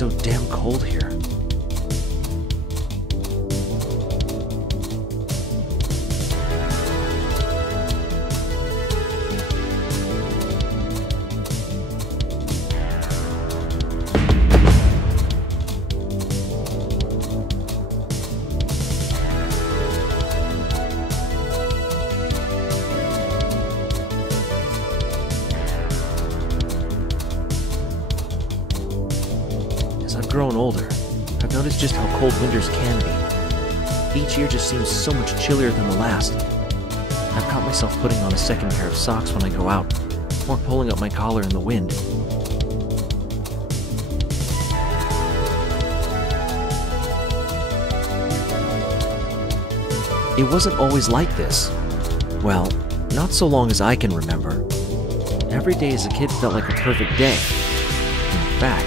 so damn cold here. Grown older, I've noticed just how cold winters can be. Each year just seems so much chillier than the last. I've caught myself putting on a second pair of socks when I go out, or pulling up my collar in the wind. It wasn't always like this. Well, not so long as I can remember. Every day as a kid felt like a perfect day. In fact,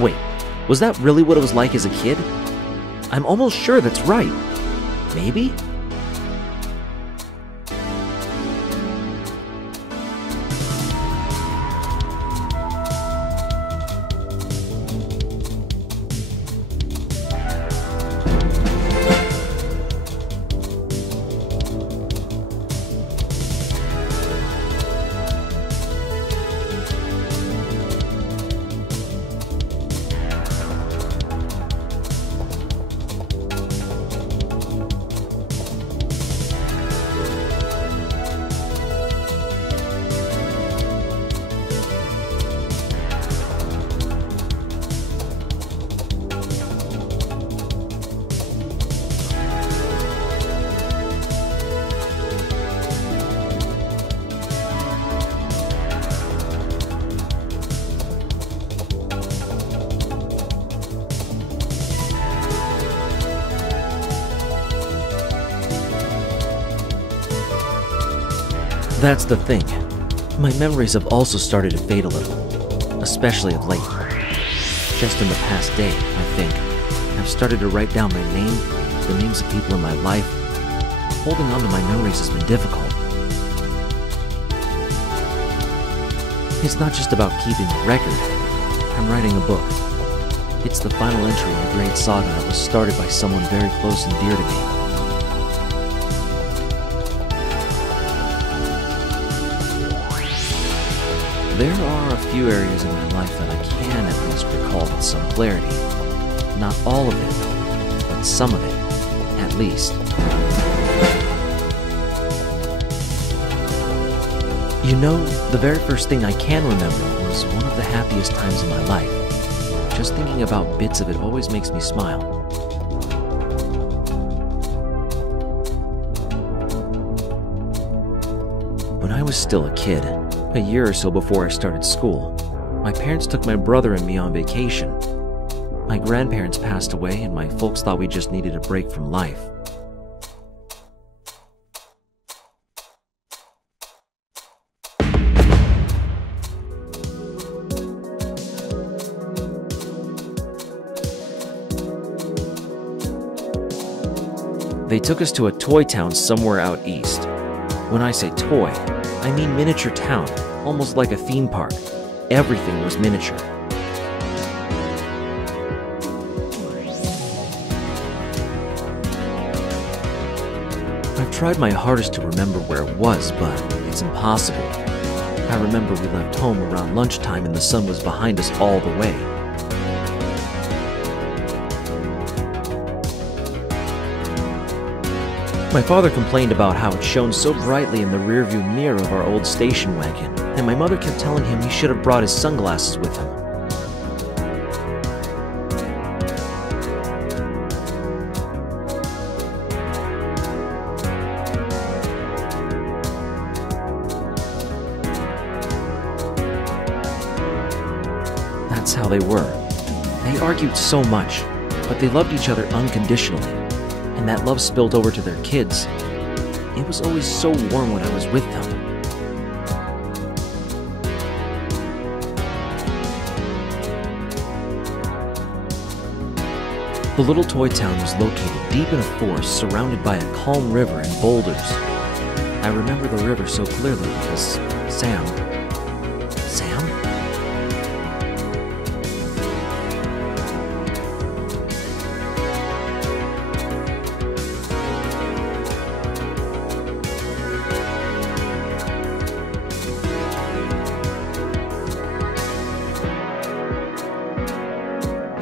wait, was that really what it was like as a kid? I'm almost sure that's right. Maybe? That's the thing. My memories have also started to fade a little, especially of late. Just in the past day, I think, I've started to write down my name, the names of people in my life. Holding on to my memories has been difficult. It's not just about keeping a record. I'm writing a book. It's the final entry in a great saga that was started by someone very close and dear to me. There are a few areas in my life that I can at least recall with some clarity. Not all of it, but some of it, at least. You know, the very first thing I can remember was one of the happiest times in my life. Just thinking about bits of it always makes me smile. When I was still a kid, a year or so before I started school, my parents took my brother and me on vacation. My grandparents passed away and my folks thought we just needed a break from life. They took us to a toy town somewhere out east. When I say toy, I mean miniature town, almost like a theme park. Everything was miniature. I've tried my hardest to remember where it was, but it's impossible. I remember we left home around lunchtime and the sun was behind us all the way. My father complained about how it shone so brightly in the rearview mirror of our old station wagon, and my mother kept telling him he should have brought his sunglasses with him. That's how they were. They argued so much, but they loved each other unconditionally. and that love spilled over to their kids. It was always so warm when I was with them. The little toy town was located deep in a forest surrounded by a calm river and boulders. I remember the river so clearly because Sam?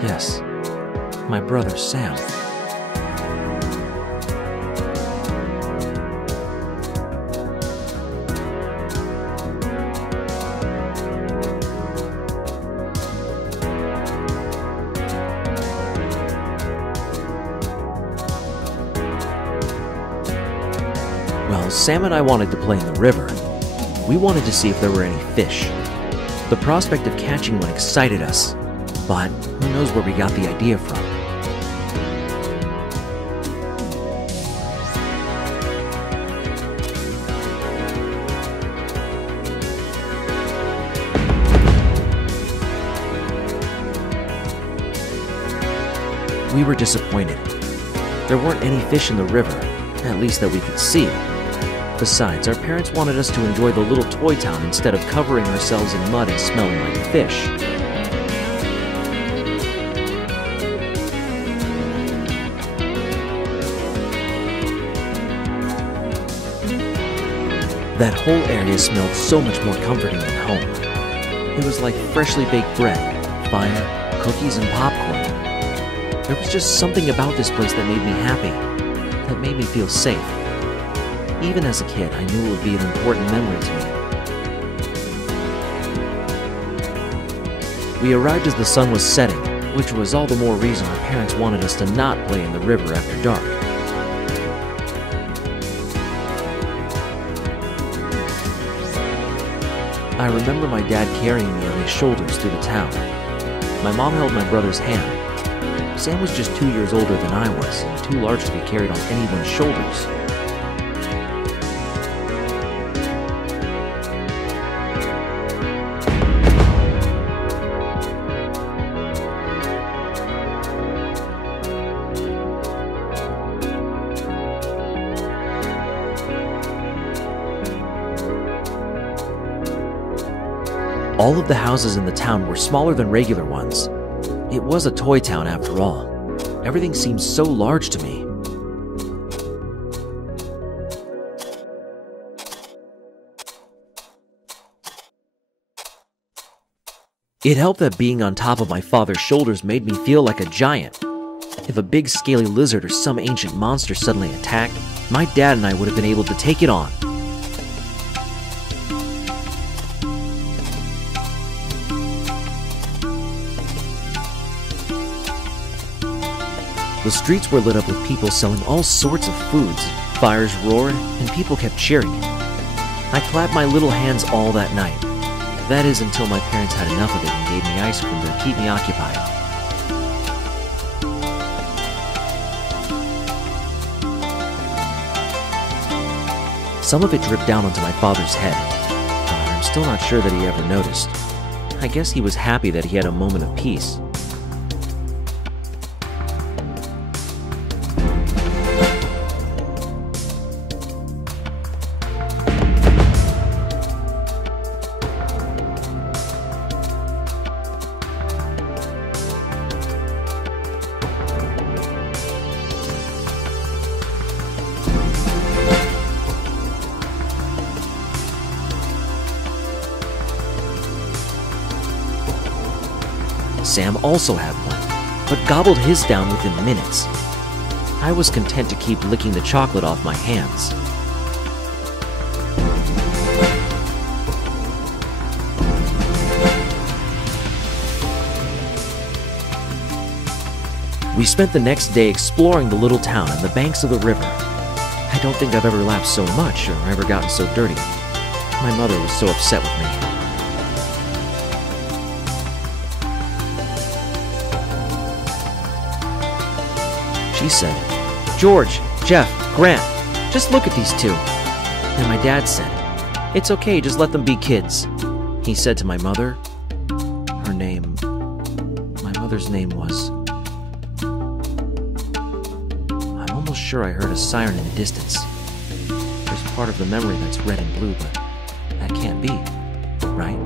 Yes, my brother Sam. Well, Sam and I wanted to play in the river. We wanted to see if there were any fish. The prospect of catching one excited us, but who knows where we got the idea from. We were disappointed. There weren't any fish in the river, at least that we could see. Besides, our parents wanted us to enjoy the little toy town instead of covering ourselves in mud and smelling like fish. That whole area smelled so much more comforting than home. It was like freshly baked bread, fire, cookies, and popcorn. There was just something about this place that made me happy, that made me feel safe. Even as a kid, I knew it would be an important memory to me. We arrived as the sun was setting, which was all the more reason our parents wanted us to not play in the river after dark. I remember my dad carrying me on his shoulders through the town. My mom held my brother's hand. Sam was just 2 years older than I was, and too large to be carried on anyone's shoulders. All of the houses in the town were smaller than regular ones. It was a toy town after all. Everything seemed so large to me. It helped that being on top of my father's shoulders made me feel like a giant. If a big scaly lizard or some ancient monster suddenly attacked, my dad and I would have been able to take it on. The streets were lit up with people selling all sorts of foods. Fires roared, and people kept cheering. I clapped my little hands all that night. That is, until my parents had enough of it and gave me ice cream to keep me occupied. Some of it dripped down onto my father's head, but I'm still not sure that he ever noticed. I guess he was happy that he had a moment of peace. Sam also had one, but gobbled his down within minutes. I was content to keep licking the chocolate off my hands. We spent the next day exploring the little town and the banks of the river. I don't think I've ever laughed so much or ever gotten so dirty. My mother was so upset with me. She said, "George, Jeff, Grant, just look at these two." And my dad said, "It's okay, just let them be kids." He said to my mother, my mother's name was... I'm almost sure I heard a siren in the distance. There's part of the memory that's red and blue, but that can't be, right?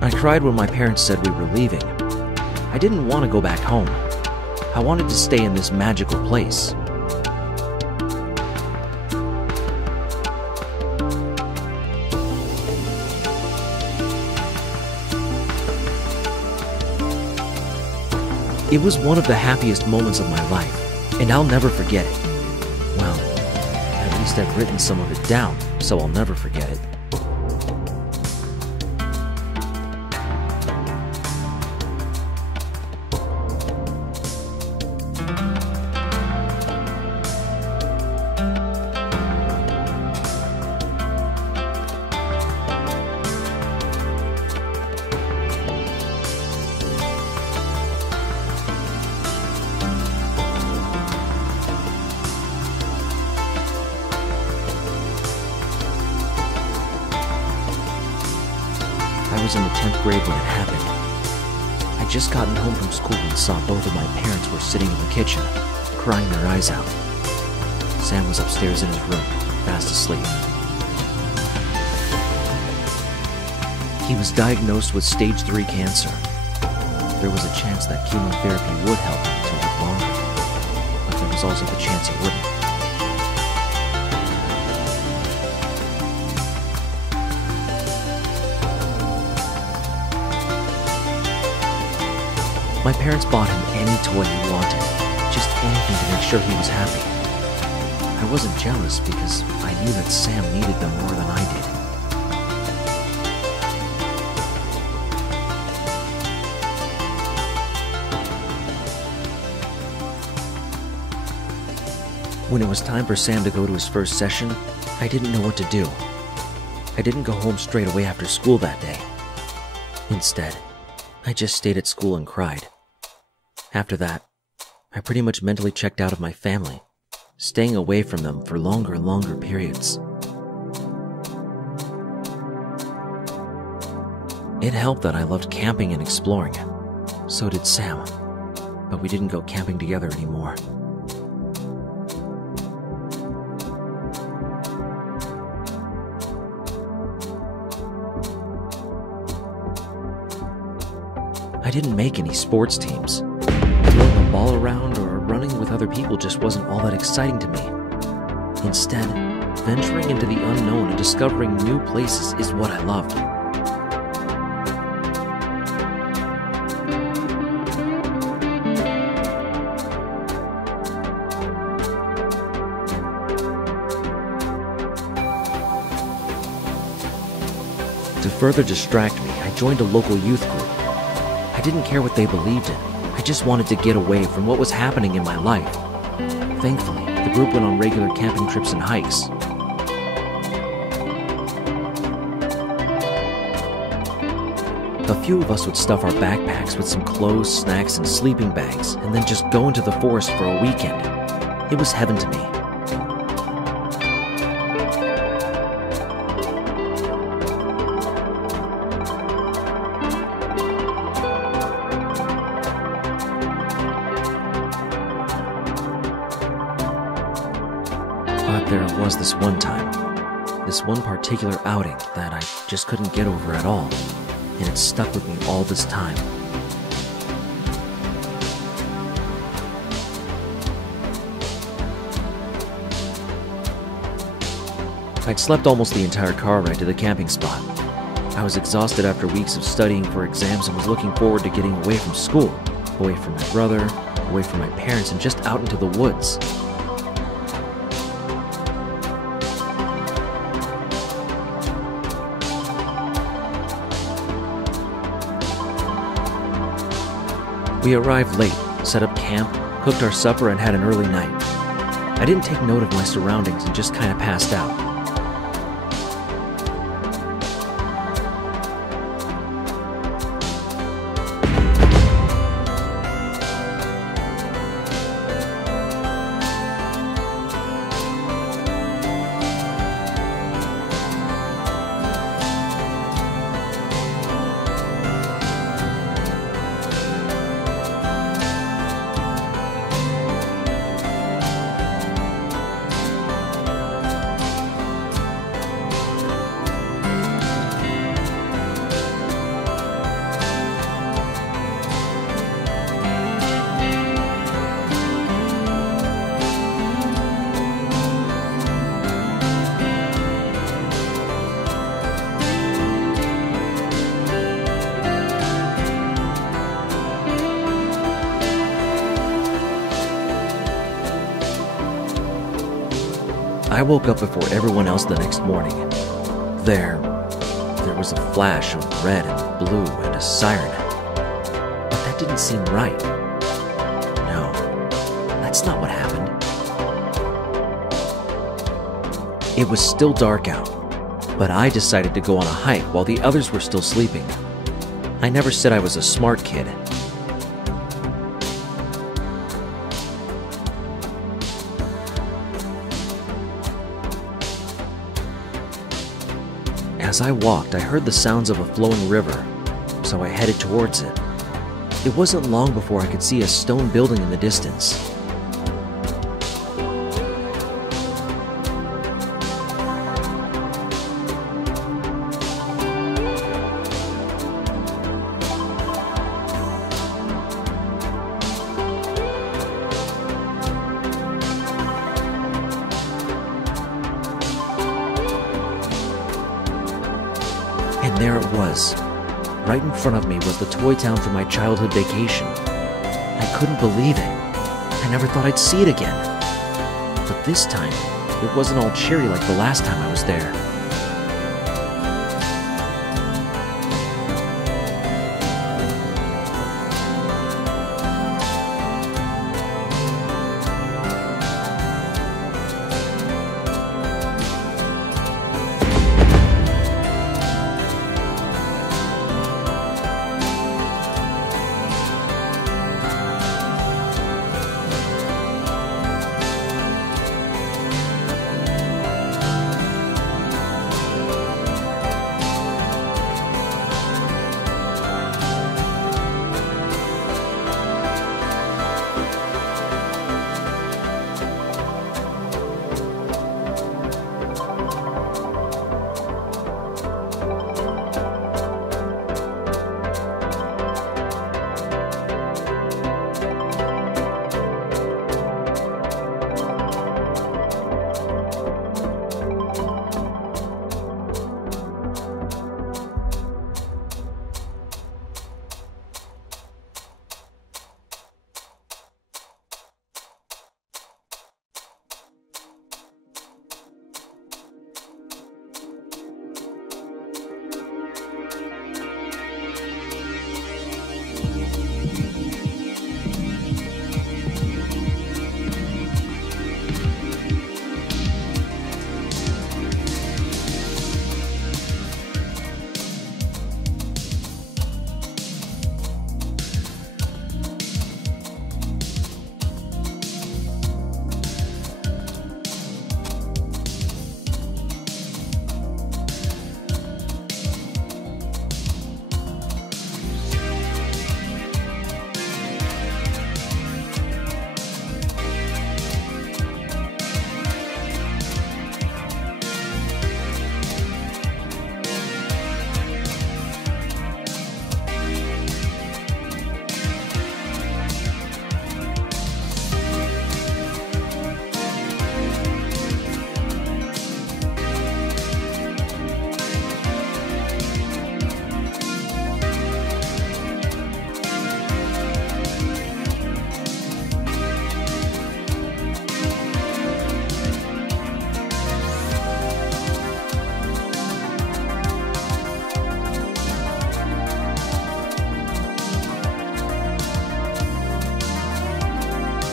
I cried when my parents said we were leaving. I didn't want to go back home. I wanted to stay in this magical place. It was one of the happiest moments of my life, and I'll never forget it. Well, at least I've written some of it down, so I'll never forget it. I was in the 10th grade when it happened. I'd just gotten home from school and saw both of my parents were sitting in the kitchen, crying their eyes out. Sam was upstairs in his room, fast asleep. He was diagnosed with stage 3 cancer. There was a chance that chemotherapy would help him to live longer, but there was also the chance it wouldn't. My parents bought him any toy he wanted, just anything to make sure he was happy. I wasn't jealous because I knew that Sam needed them more than I did. When it was time for Sam to go to his first session, I didn't know what to do. I didn't go home straight away after school that day. Instead, I just stayed at school and cried. After that, I pretty much mentally checked out of my family, staying away from them for longer and longer periods. It helped that I loved camping and exploring. So did Sam, but we didn't go camping together anymore. I didn't make any sports teams. Throwing a ball around or running with other people just wasn't all that exciting to me. Instead, venturing into the unknown and discovering new places is what I loved. To further distract me, I joined a local youth group. I didn't care what they believed in. I just wanted to get away from what was happening in my life. Thankfully, the group went on regular camping trips and hikes. A few of us would stuff our backpacks with some clothes, snacks, and sleeping bags, and then just go into the forest for a weekend. It was heaven to me. But there was this one time, this one particular outing that I just couldn't get over at all, and it stuck with me all this time. I'd slept almost the entire car ride to the camping spot. I was exhausted after weeks of studying for exams and was looking forward to getting away from school, away from my brother, away from my parents, and just out into the woods. We arrived late, set up camp, cooked our supper, and had an early night. I didn't take note of my surroundings and just kind of passed out. I woke up before everyone else the next morning. There was a flash of red and blue and a siren. But that didn't seem right. No, that's not what happened. It was still dark out, but I decided to go on a hike while the others were still sleeping. I never said I was a smart kid. As I walked, I heard the sounds of a flowing river, so I headed towards it. It wasn't long before I could see a stone building in the distance. And there it was. Right in front of me was the toy town from my childhood vacation. I couldn't believe it. I never thought I'd see it again. But this time, it wasn't all cheery like the last time I was there.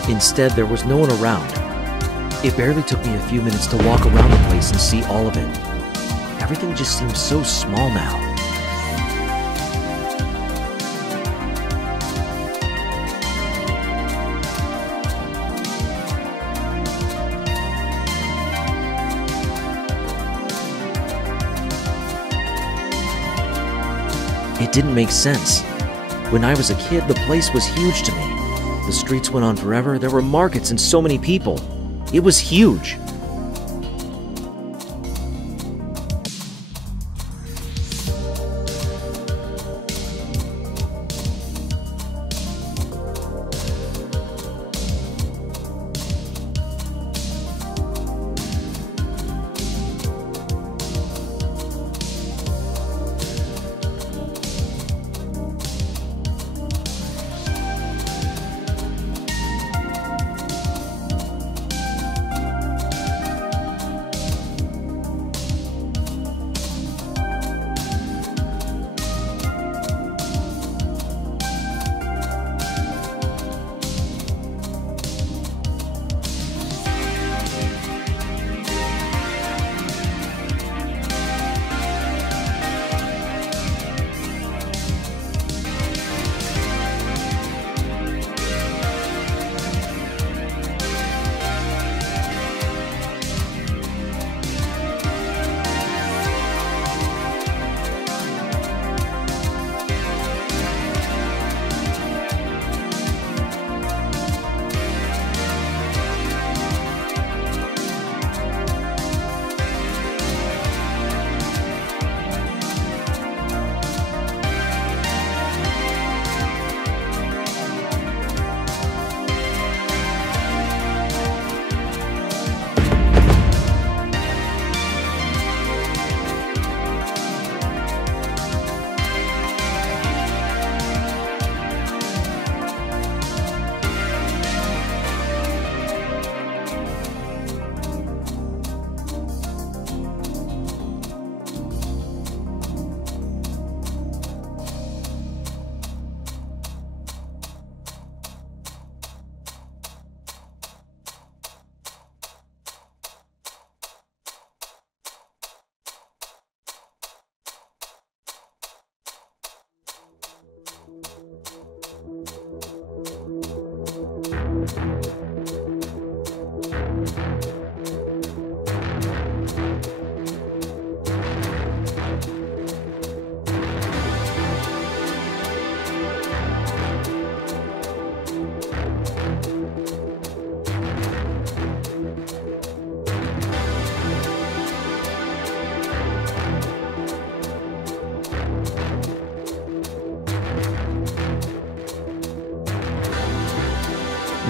Instead, there was no one around. It barely took me a few minutes to walk around the place and see all of it. Everything just seems so small now. It didn't make sense. When I was a kid, the place was huge to me. The streets went on forever, there were markets and so many people. It was huge.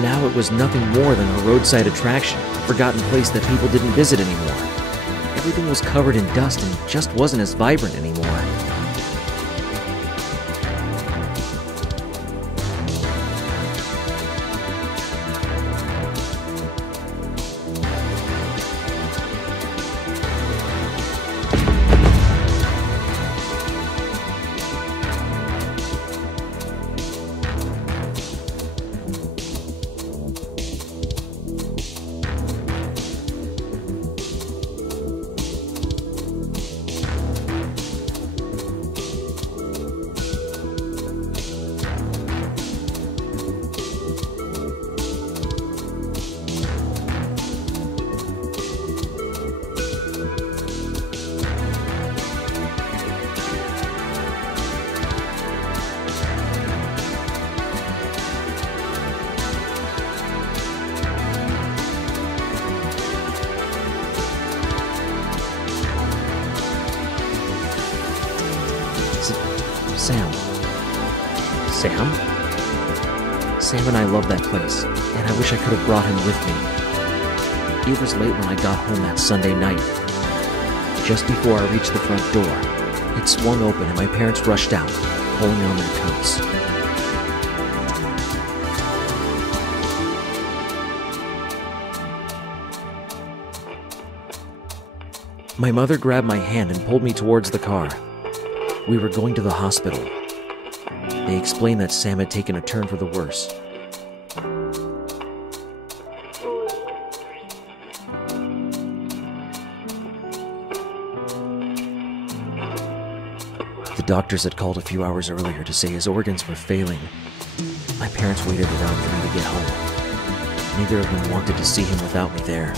Now it was nothing more than a roadside attraction, a forgotten place that people didn't visit anymore. Everything was covered in dust and just wasn't as vibrant anymore. Sam? Sam and I love that place, and I wish I could have brought him with me. It was late when I got home that Sunday night. Just before I reached the front door, it swung open and my parents rushed out, pulling on their coats. My mother grabbed my hand and pulled me towards the car. We were going to the hospital. They explained that Sam had taken a turn for the worse. The doctors had called a few hours earlier to say his organs were failing. My parents waited around for me to get home. Neither of them wanted to see him without me there.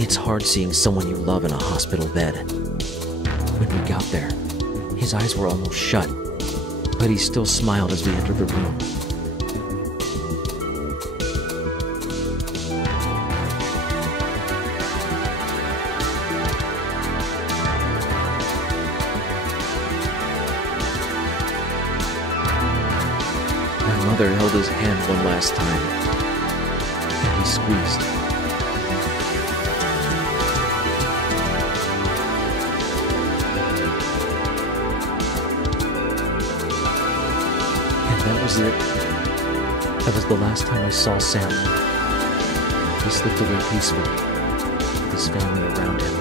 It's hard seeing someone you love in a hospital bed. When we got there, his eyes were almost shut, but he still smiled as we entered the room. My mother held his hand one last time, and he squeezed. That was it. That was the last time I saw Sam. He slipped away peacefully, with his family around him.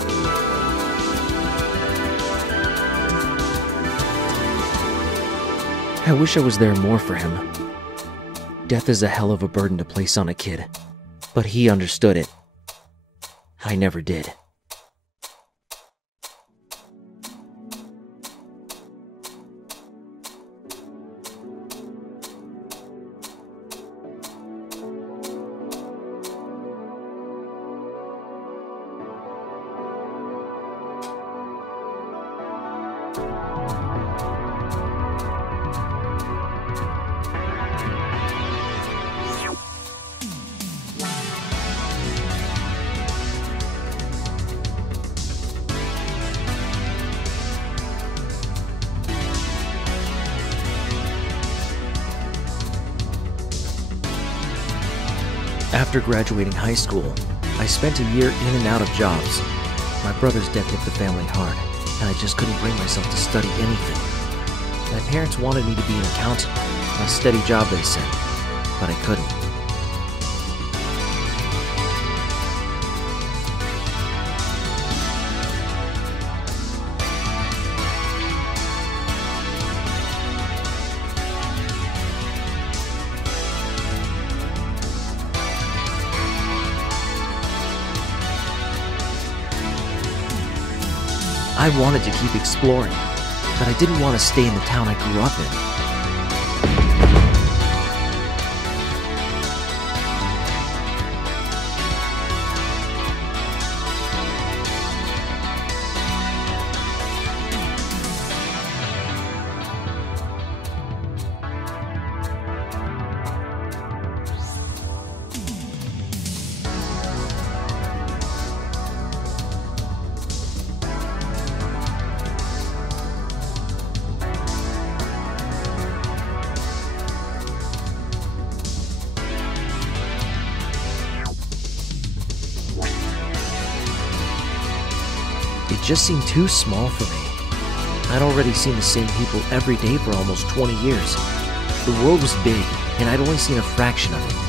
I wish I was there more for him. Death is a hell of a burden to place on a kid, but he understood it. I never did. After graduating high school, I spent a year in and out of jobs. My brother's death hit the family hard, and I just couldn't bring myself to study anything. My parents wanted me to be an accountant, a steady job they said, but I couldn't. I wanted to keep exploring, but I didn't want to stay in the town I grew up in. It just seemed too small for me. I'd already seen the same people every day for almost 20 years. The world was big, and I'd only seen a fraction of it.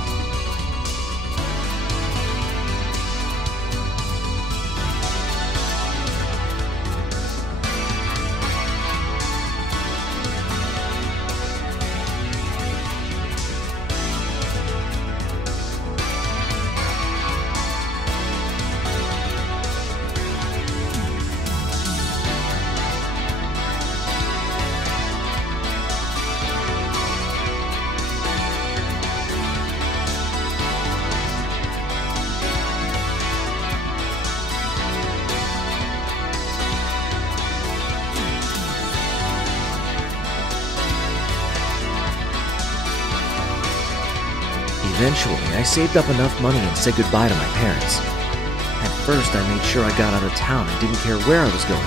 Eventually, I saved up enough money and said goodbye to my parents. At first, I made sure I got out of town and didn't care where I was going.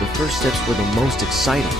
The first steps were the most exciting.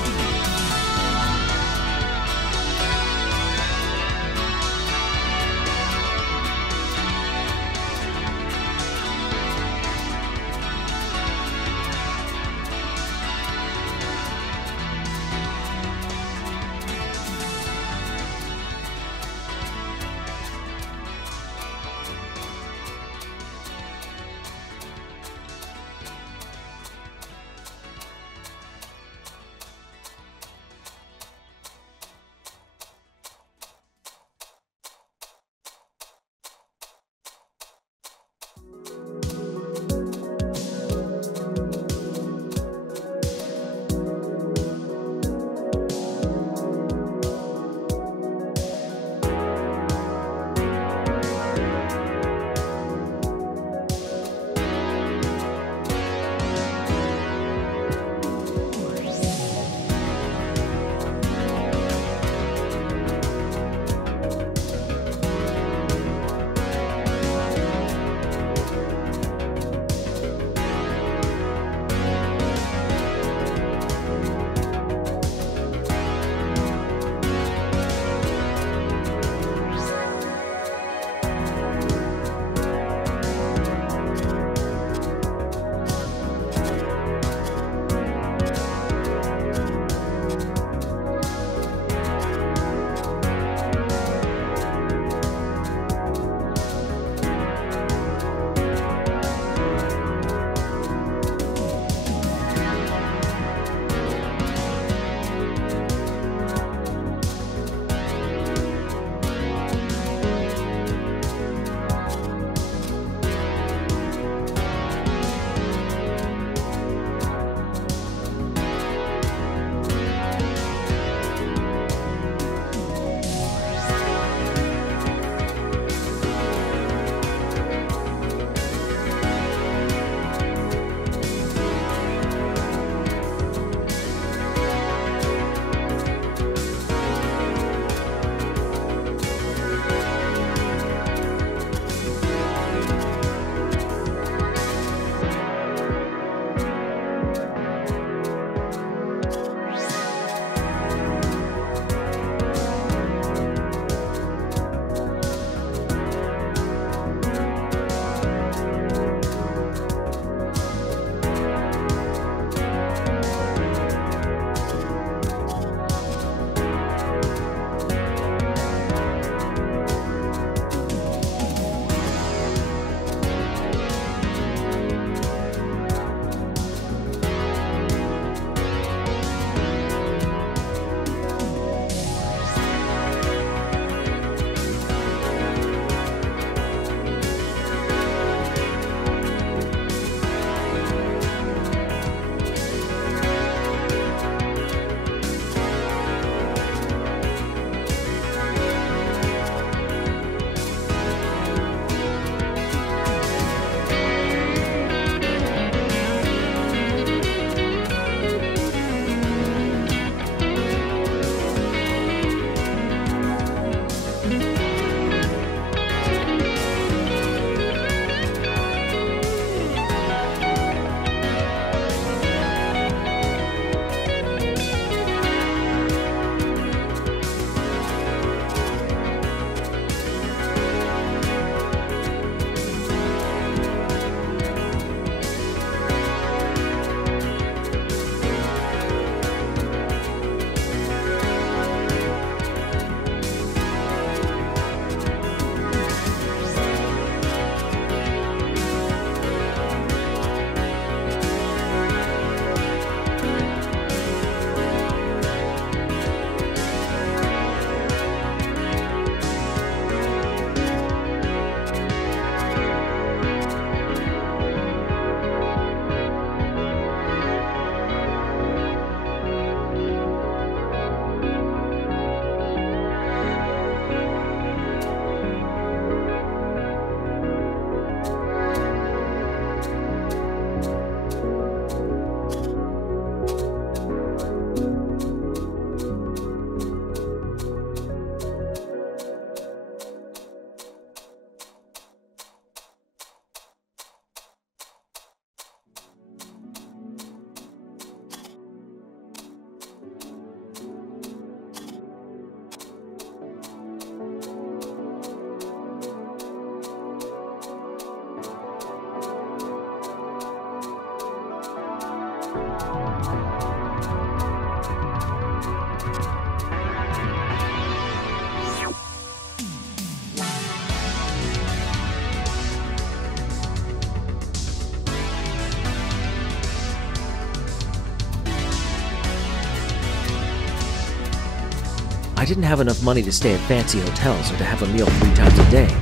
I didn't have enough money to stay at fancy hotels or to have a meal 3 times a day,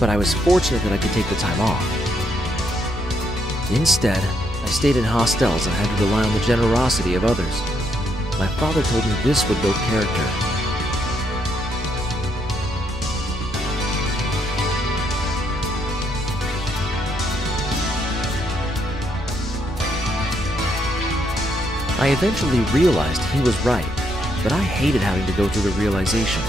but I was fortunate that I could take the time off. Instead, I stayed in hostels and had to rely on the generosity of others. My father told me this would build character. I eventually realized he was right, but I hated having to go through the realization.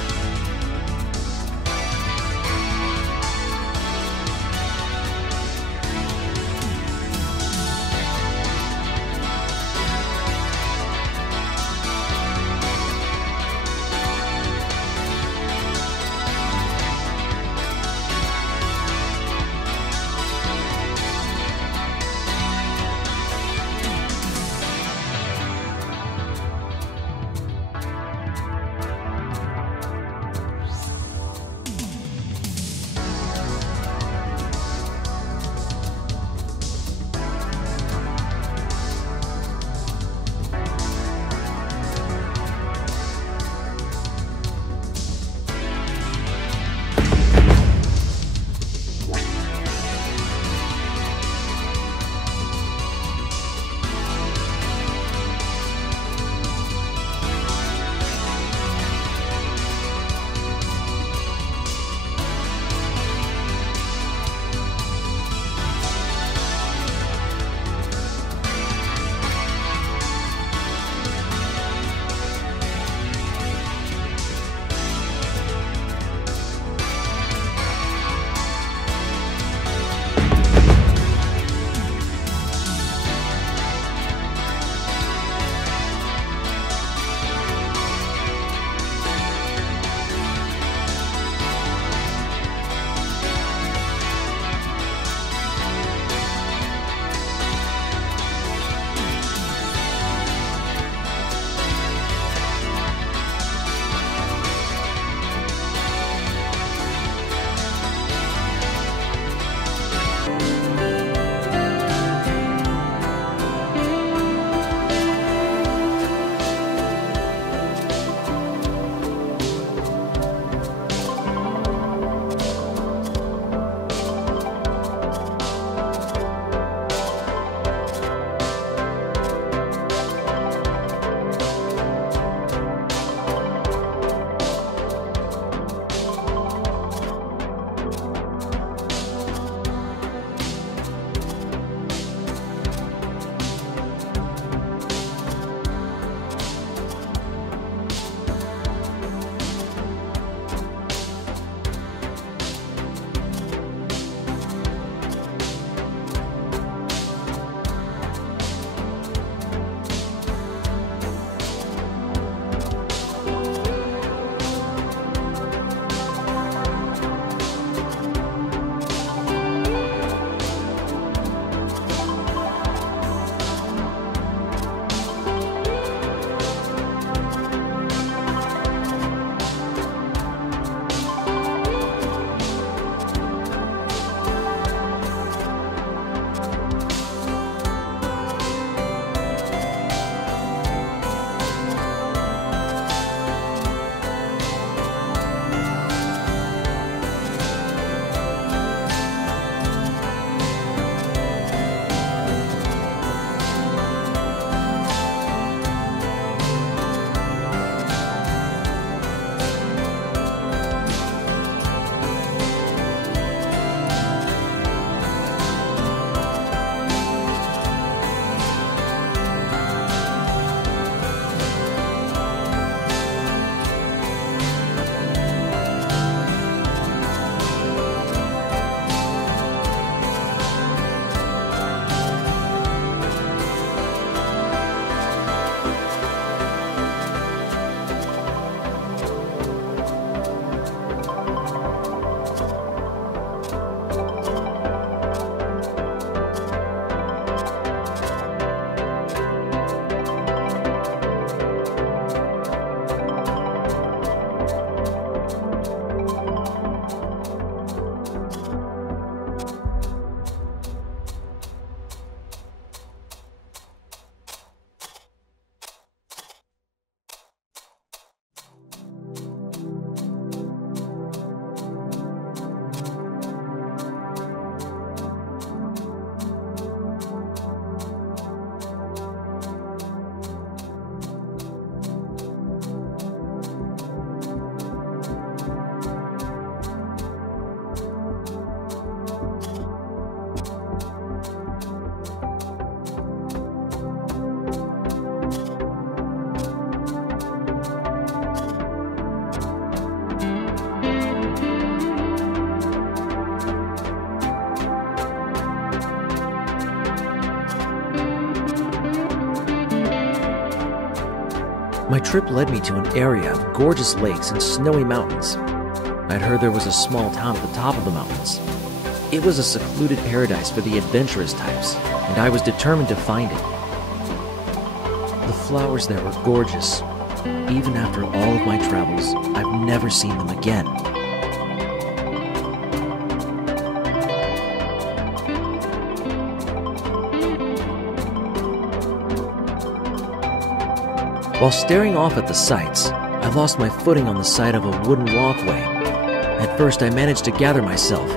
My trip led me to an area of gorgeous lakes and snowy mountains. I'd heard there was a small town at the top of the mountains. It was a secluded paradise for the adventurous types, and I was determined to find it. The flowers there were gorgeous. Even after all of my travels, I've never seen them again. While staring off at the sights, I lost my footing on the side of a wooden walkway. At first, I managed to gather myself,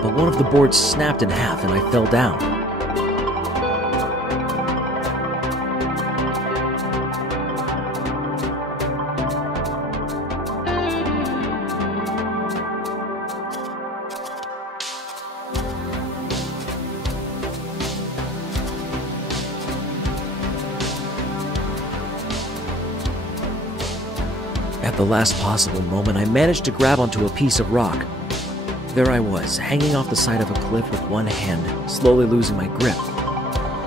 but one of the boards snapped in half and I fell down. At the last possible moment, I managed to grab onto a piece of rock. There I was, hanging off the side of a cliff with one hand, slowly losing my grip.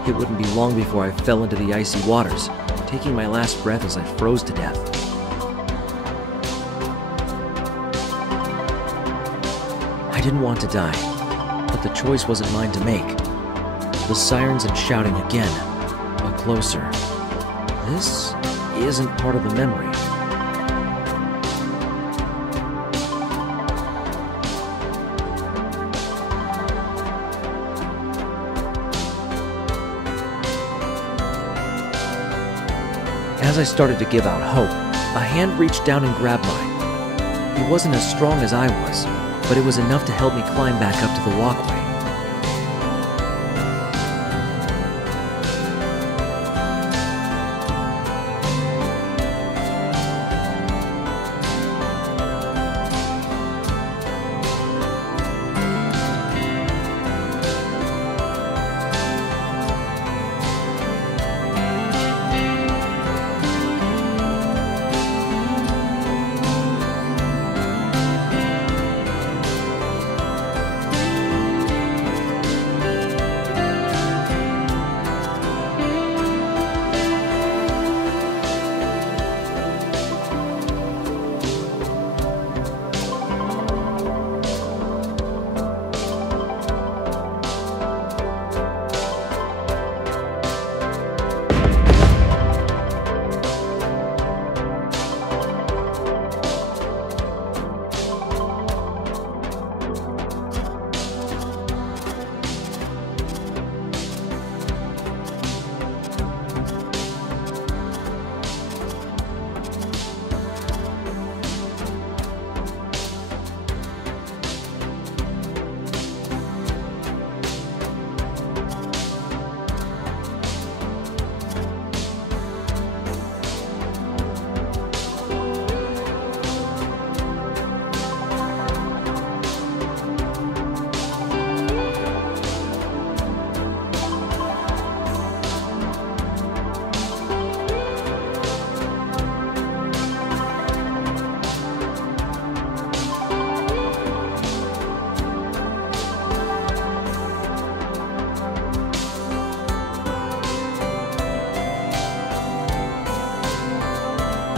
It wouldn't be long before I fell into the icy waters, taking my last breath as I froze to death. I didn't want to die, but the choice wasn't mine to make. The sirens and shouting again, but closer. This isn't part of the memory. As I started to give out hope, a hand reached down and grabbed mine. It wasn't as strong as I was, but it was enough to help me climb back up to the walkway.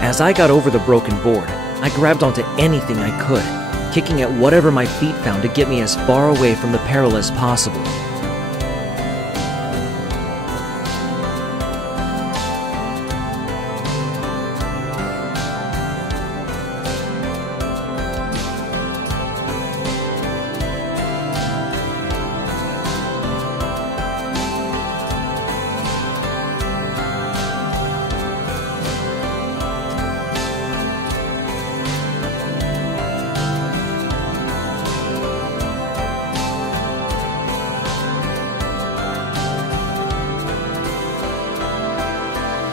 As I got over the broken board, I grabbed onto anything I could, kicking at whatever my feet found to get me as far away from the peril as possible.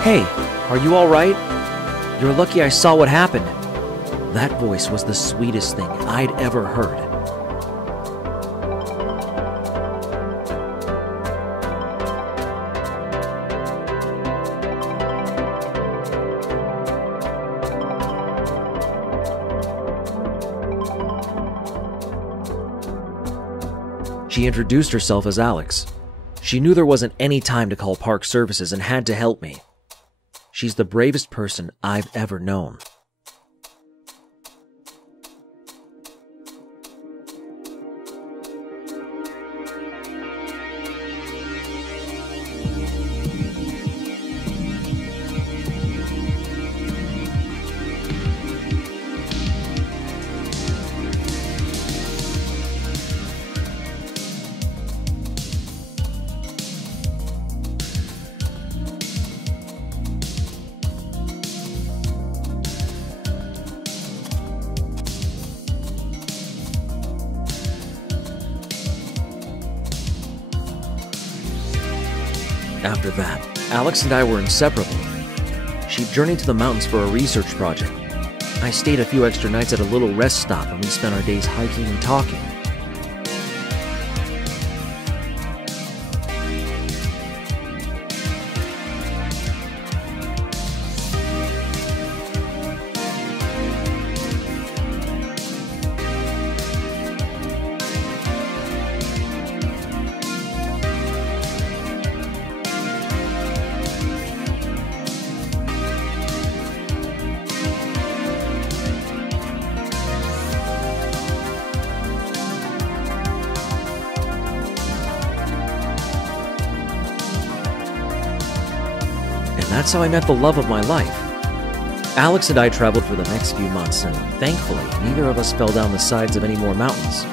"Hey, are you all right? You're lucky I saw what happened." That voice was the sweetest thing I'd ever heard. She introduced herself as Alex. She knew there wasn't any time to call park services and had to help me. She's the bravest person I've ever known. After that, Alex and I were inseparable. She journeyed to the mountains for a research project. I stayed a few extra nights at a little rest stop, and we spent our days hiking and talking. That's how I met the love of my life. Alex and I traveled for the next few months, and thankfully, neither of us fell down the sides of any more mountains.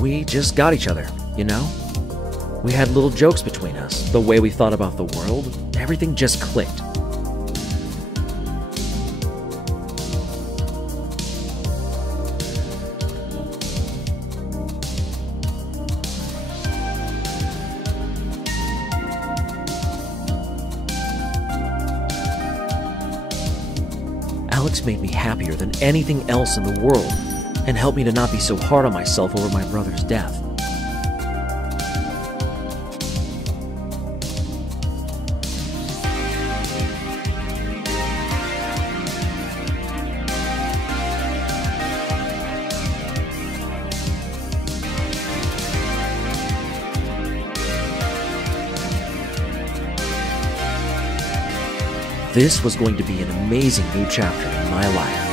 We just got each other, you know? We had little jokes between us, the way we thought about the world, everything just clicked. Alex made me happier than anything else in the world, and helped me to not be so hard on myself over my brother's death. This was going to be an amazing new chapter in my life.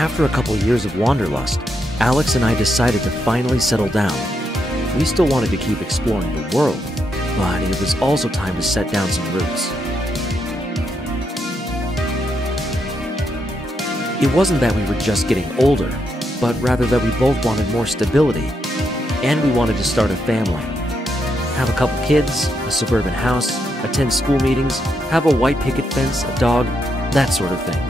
After a couple years of wanderlust, Alex and I decided to finally settle down. We still wanted to keep exploring the world, but it was also time to set down some roots. It wasn't that we were just getting older, but rather that we both wanted more stability, and we wanted to start a family. Have a couple kids, a suburban house, attend school meetings, have a white picket fence, a dog, that sort of thing.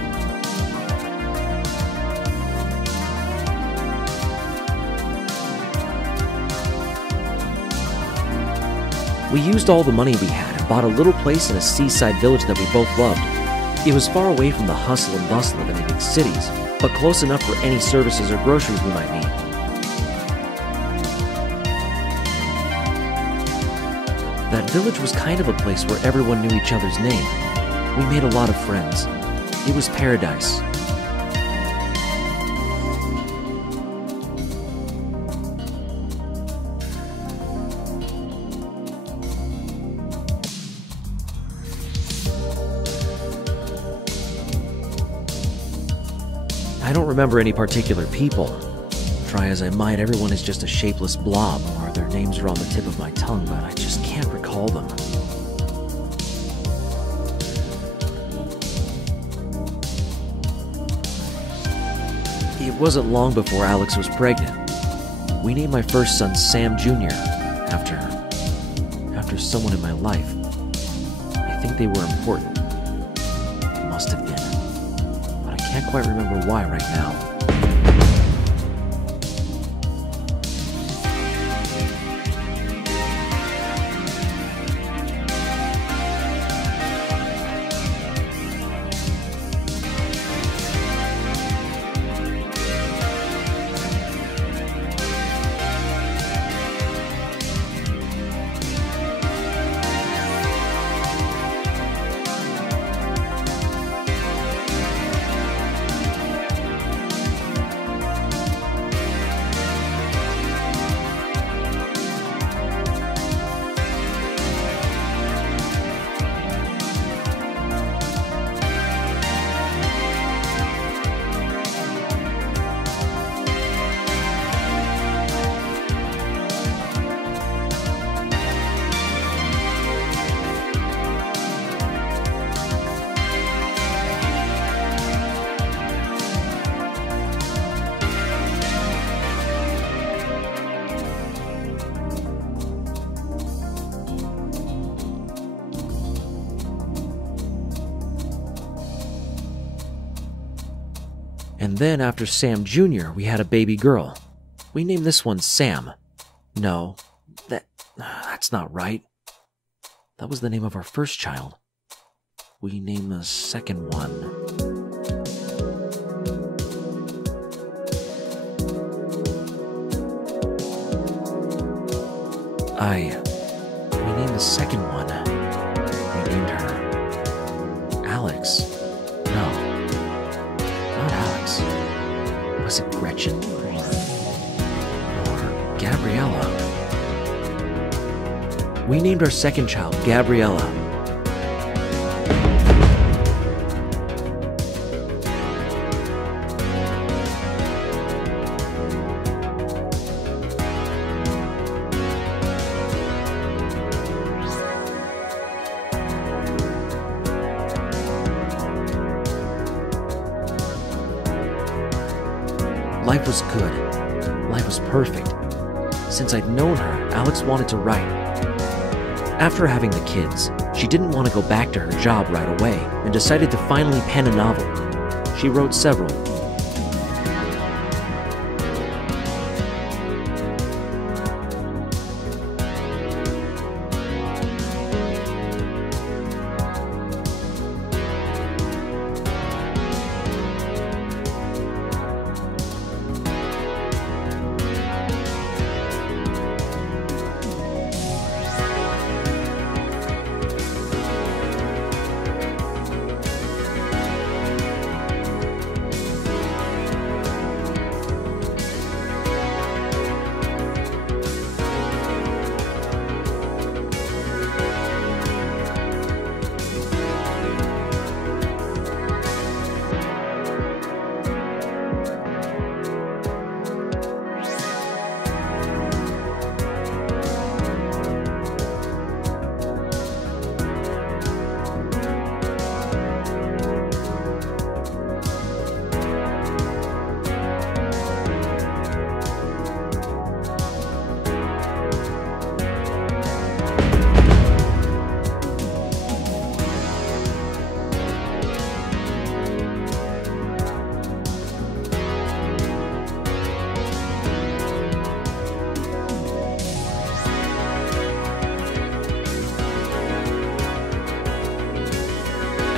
We used all the money we had and bought a little place in a seaside village that we both loved. It was far away from the hustle and bustle of any big cities, but close enough for any services or groceries we might need. That village was kind of a place where everyone knew each other's name. We made a lot of friends. It was paradise. I don't remember any particular people. Try as I might, everyone is just a shapeless blob, or their names are on the tip of my tongue, but I just can't recall them. It wasn't long before Alex was pregnant. We named my first son Sam Jr. after someone in my life. I think they were important. Must have been. But I can't quite remember why right now. And then after Sam Jr., we had a baby girl. We named this one Sam. No, that's not right. That was the name of our first child. We named the second one. We named the second one. We named her Alex. No. Not Alex. Was it Gretchen or Gabriella? We named our second child Gabriella. Life was good. Life was perfect. Since I'd known her, Alex wanted to write. After having the kids, she didn't want to go back to her job right away and decided to finally pen a novel. She wrote several.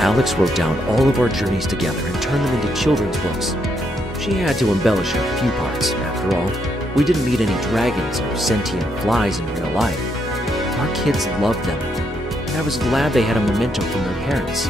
Alex wrote down all of our journeys together and turned them into children's books. She had to embellish a few parts, after all. We didn't meet any dragons or sentient flies in real life. Our kids loved them, and I was glad they had a memento from their parents.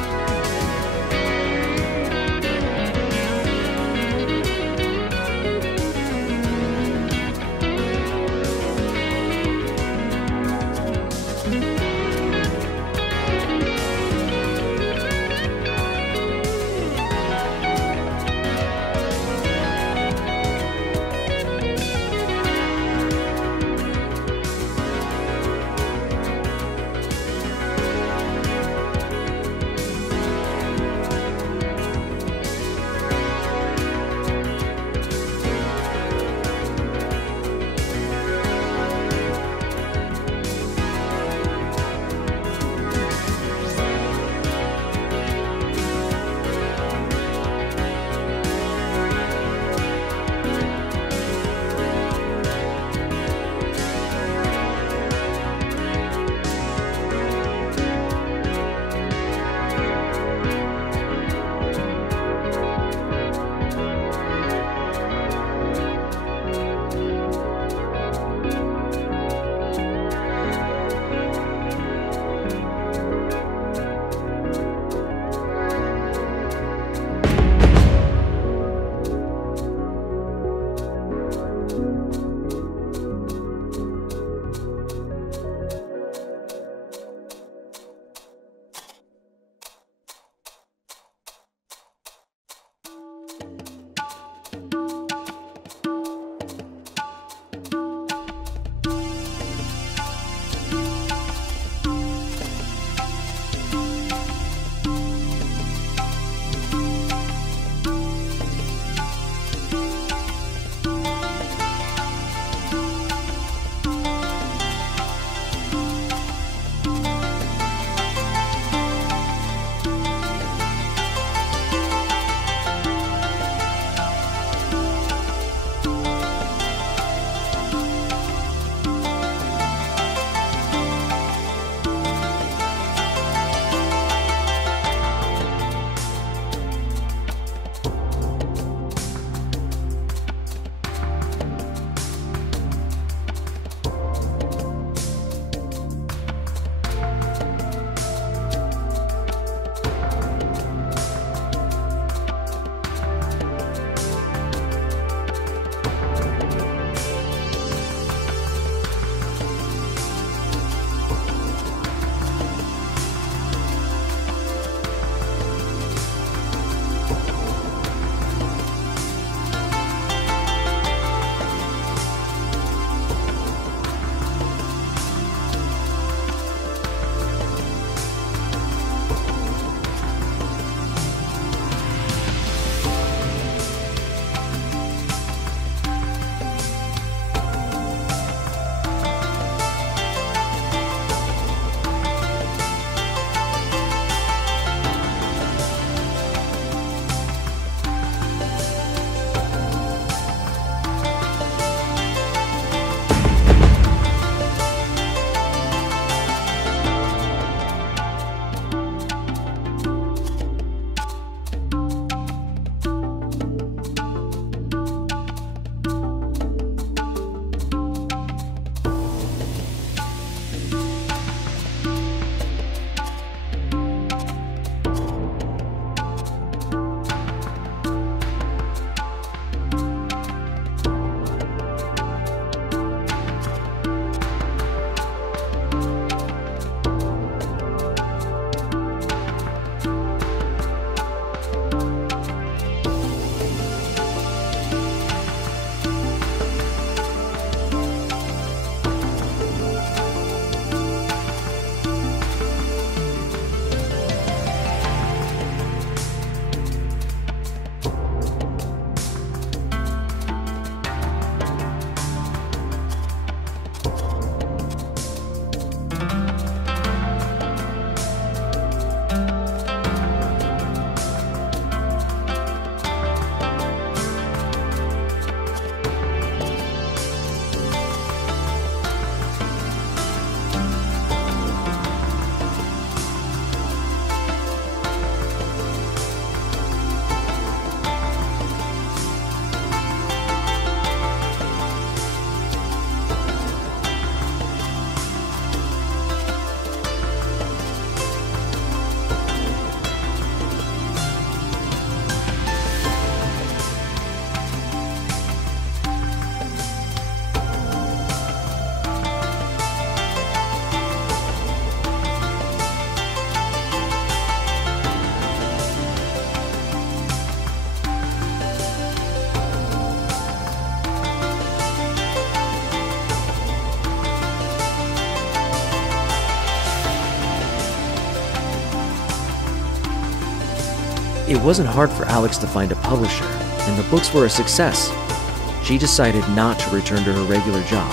It wasn't hard for Alex to find a publisher, and the books were a success. She decided not to return to her regular job.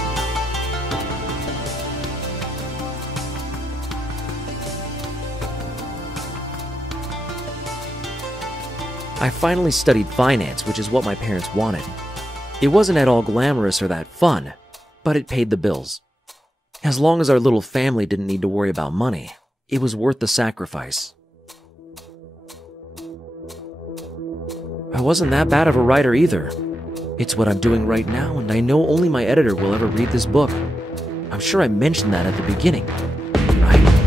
I finally studied finance, which is what my parents wanted. It wasn't at all glamorous or that fun, but it paid the bills. As long as our little family didn't need to worry about money, it was worth the sacrifice. I wasn't that bad of a writer either. It's what I'm doing right now, and I know only my editor will ever read this book. I'm sure I mentioned that at the beginning, right?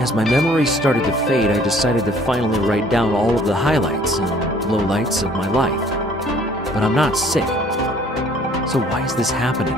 As my memories started to fade, I decided to finally write down all of the highlights and lowlights of my life. But I'm not sick. So why is this happening?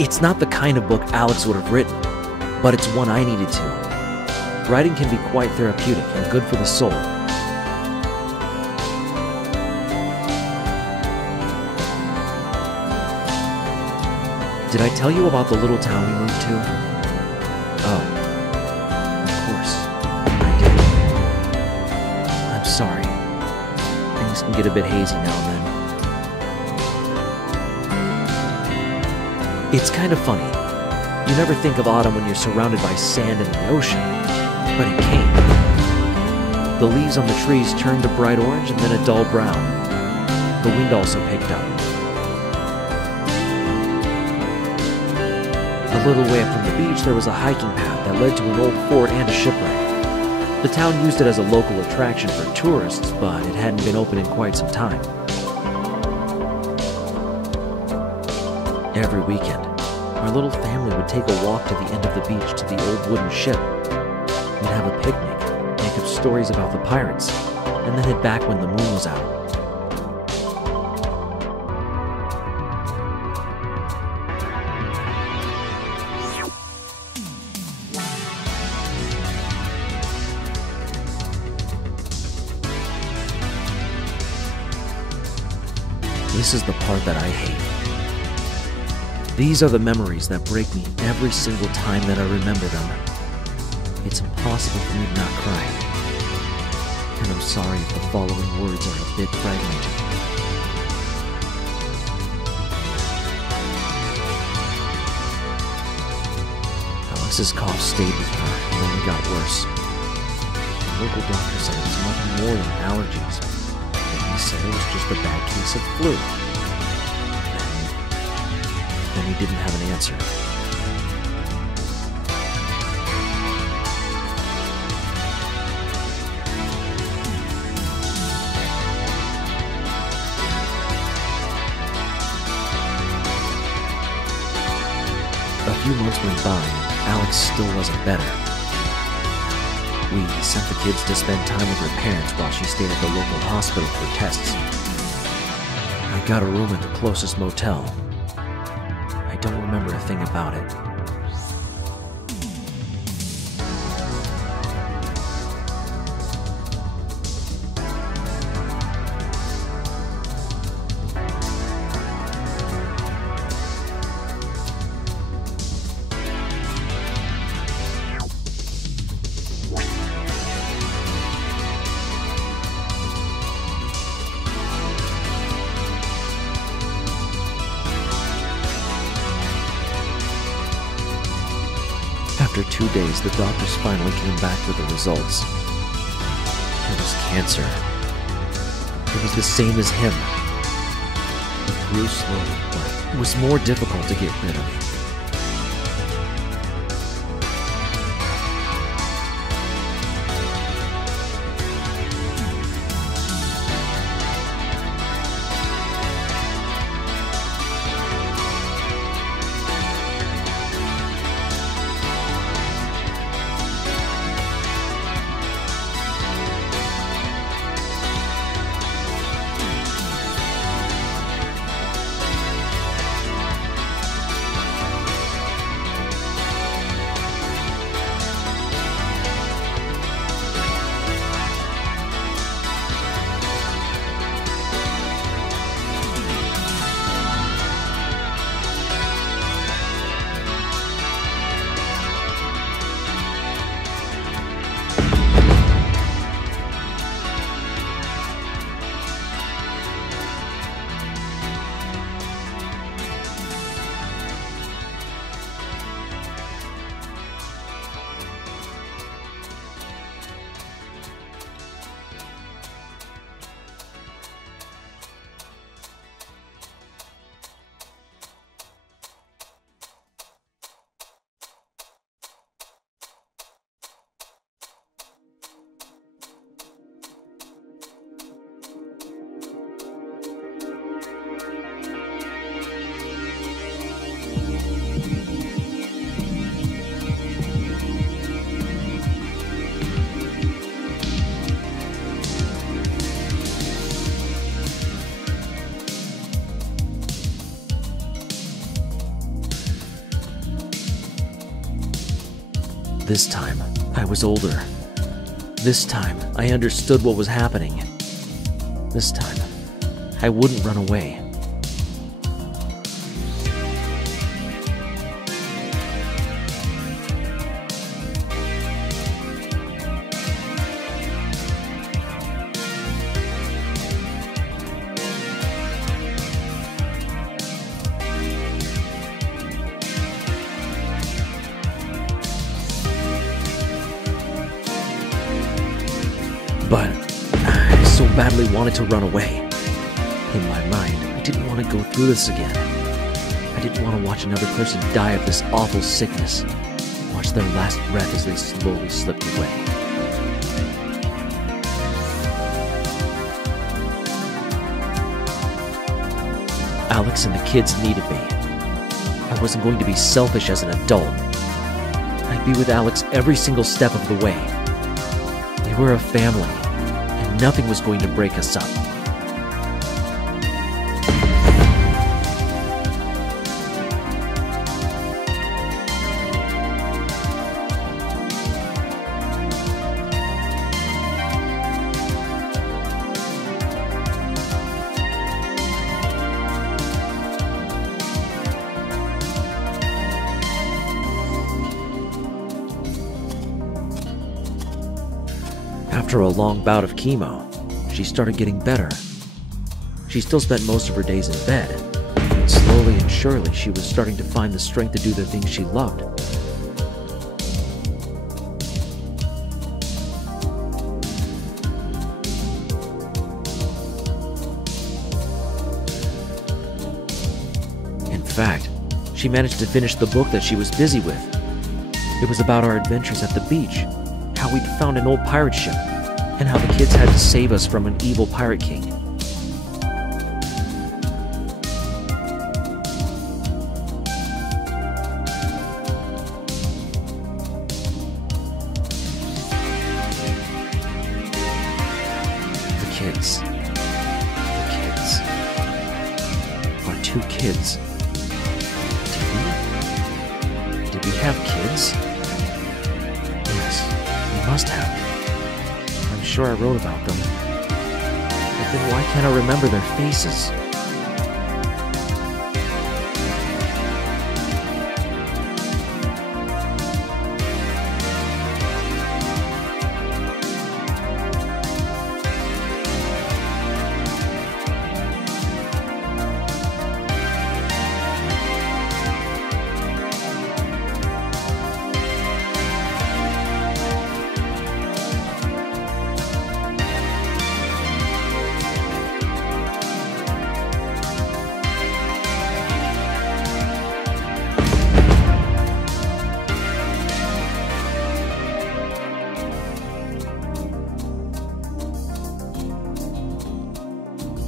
It's not the kind of book Alex would have written, but it's one I needed to. Writing can be quite therapeutic and good for the soul. Did I tell you about the little town we moved to? Oh, of course, I did. I'm sorry. Things can get a bit hazy now and then. It's kind of funny. You never think of autumn when you're surrounded by sand and the ocean, but it came. The leaves on the trees turned a bright orange and then a dull brown. The wind also picked up. A little way up from the beach, there was a hiking path that led to an old fort and a shipwreck. The town used it as a local attraction for tourists, but it hadn't been open in quite some time. Every weekend, our little family would take a walk to the end of the beach to the old wooden ship. We'd have a picnic, make up stories about the pirates, and then head back when the moon was out. This is the part that I hate. These are the memories that break me every single time that I remember them. It's impossible for me to not cry. And I'm sorry if the following words are a bit fragmented. Alex's cough stayed with her and only got worse. The local doctor said it was nothing more than allergies. He said it was just a bad case of flu. Then he didn't have an answer. A few months went by, and Alex still wasn't better. We sent the kids to spend time with her parents while she stayed at the local hospital for tests. I got a room at the closest motel. I don't remember a thing about it. After 2 days, the doctors finally came back with the results. It was cancer. It was the same as him. It grew slowly, but it was more difficult to get rid of. this time, I was older. This time, I understood what was happening. This time, I wouldn't run away. But I so badly wanted to run away. In my mind, I didn't want to go through this again. I didn't want to watch another person die of this awful sickness. Watch their last breath as they slowly slipped away. Alex and the kids needed me. I wasn't going to be selfish as an adult. I'd be with Alex every single step of the way. We were a family, and nothing was going to break us up. After a long bout of chemo, she started getting better. She still spent most of her days in bed, but slowly and surely she was starting to find the strength to do the things she loved. In fact, she managed to finish the book that she was busy with. It was about our adventures at the beach, how we'd found an old pirate ship, and how the kids had to save us from an evil pirate king. The kids. Our two kids. Did we have kids? Yes, we must have. I'm sure I wrote about them. But then why can't I remember their faces?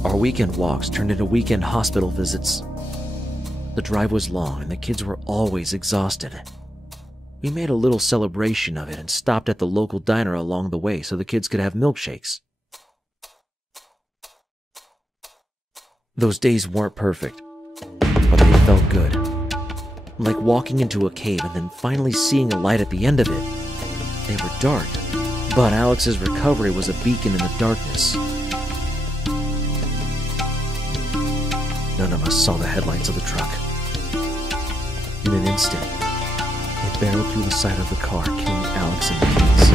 Our weekend walks turned into weekend hospital visits. The drive was long and the kids were always exhausted. We made a little celebration of it and stopped at the local diner along the way so the kids could have milkshakes. Those days weren't perfect, but they felt good. Like walking into a cave and then finally seeing a light at the end of it. They were dark, but Alex's recovery was a beacon in the darkness. None of us saw the headlights of the truck. In an instant, it barreled through the side of the car, killing Alex and the kids.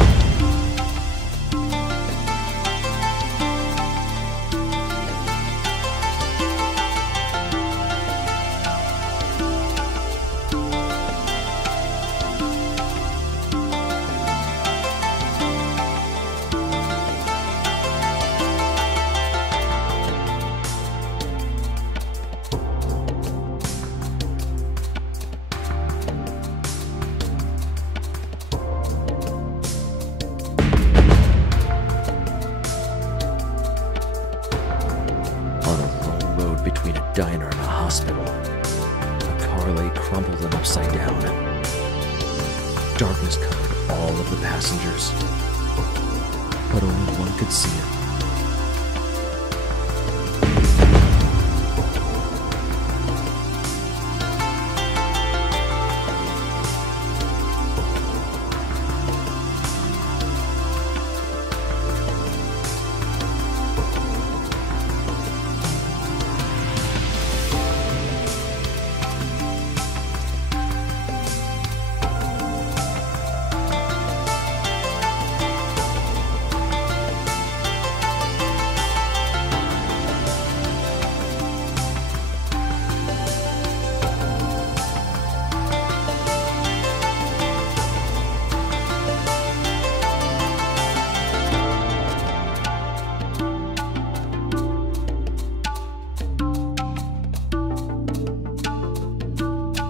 Between a diner and a hospital, the car lay crumpled and upside down. Darkness covered all of the passengers, but only one could see it.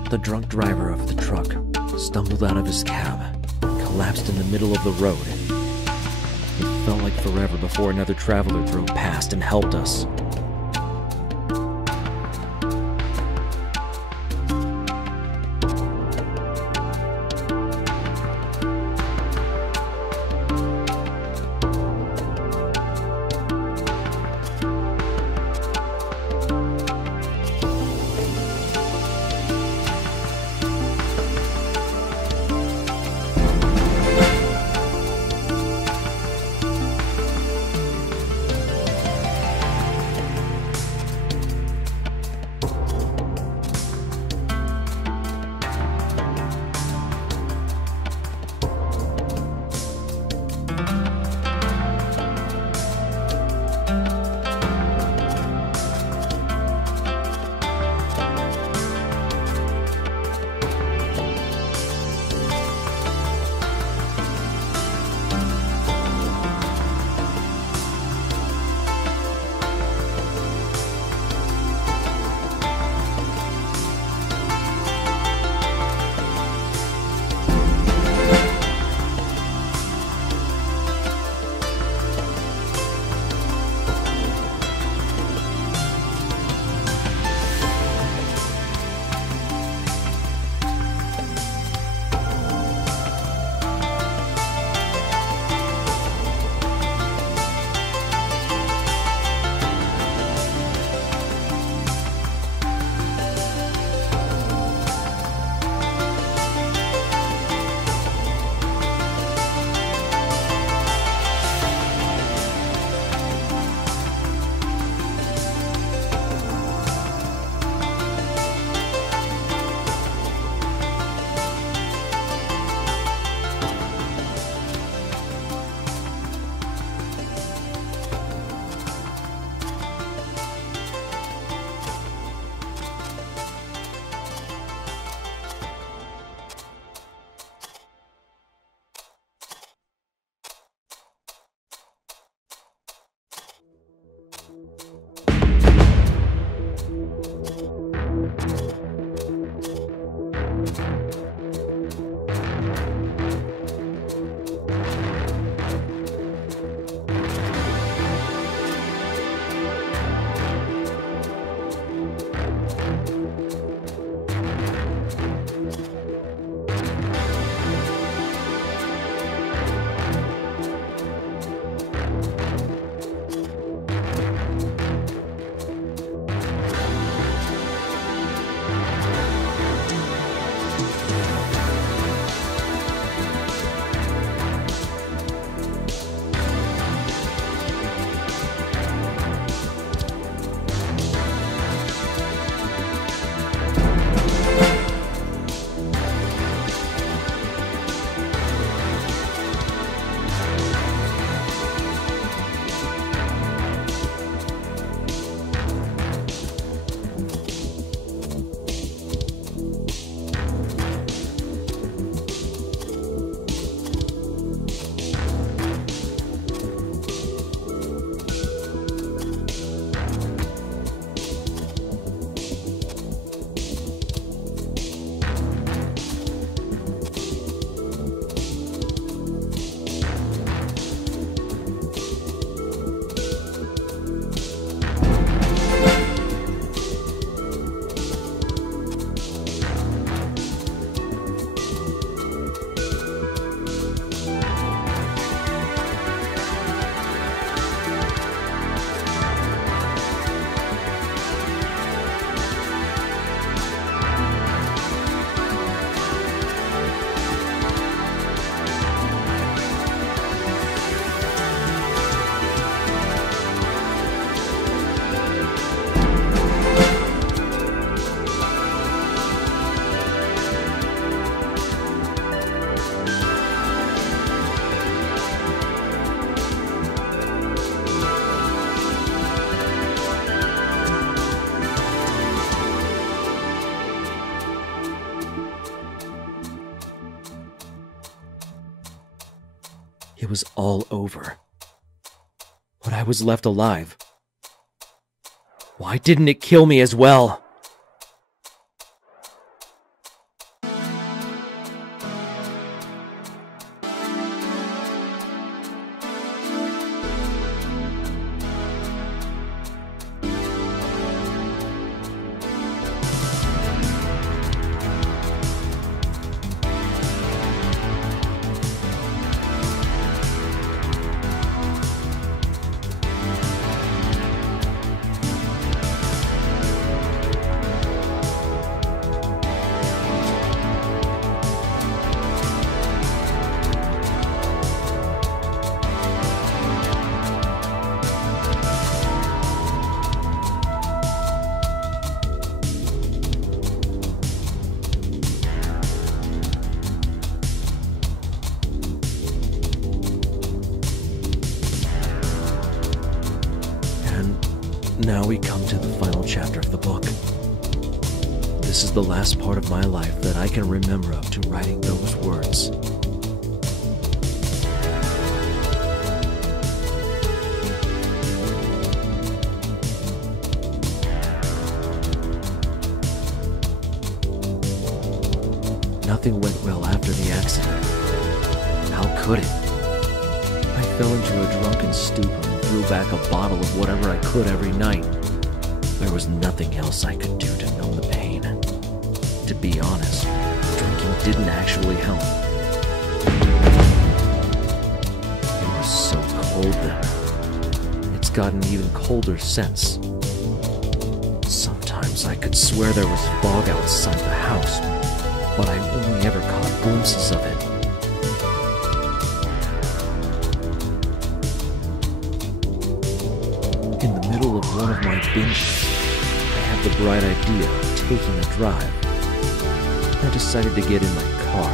The drunk driver of the truck stumbled out of his cab, collapsed in the middle of the road. It felt like forever before another traveler drove past and helped us. It was all over. But I was left alive. Why didn't it kill me as well? Now we come to the final chapter of the book. This is the last part of my life that I can remember up to writing those words. Nothing went well after the accident. How could it? I fell into a drunken stupor and threw back a bottle of whatever I could every night. There was nothing else I could do to numb the pain. To be honest, drinking didn't actually help. It was so cold then. It's gotten even colder since. Sometimes I could swear there was fog outside the house, but I only ever caught glimpses of it. In the middle of one of my binges, I had the bright idea of taking a drive. I decided to get in my car,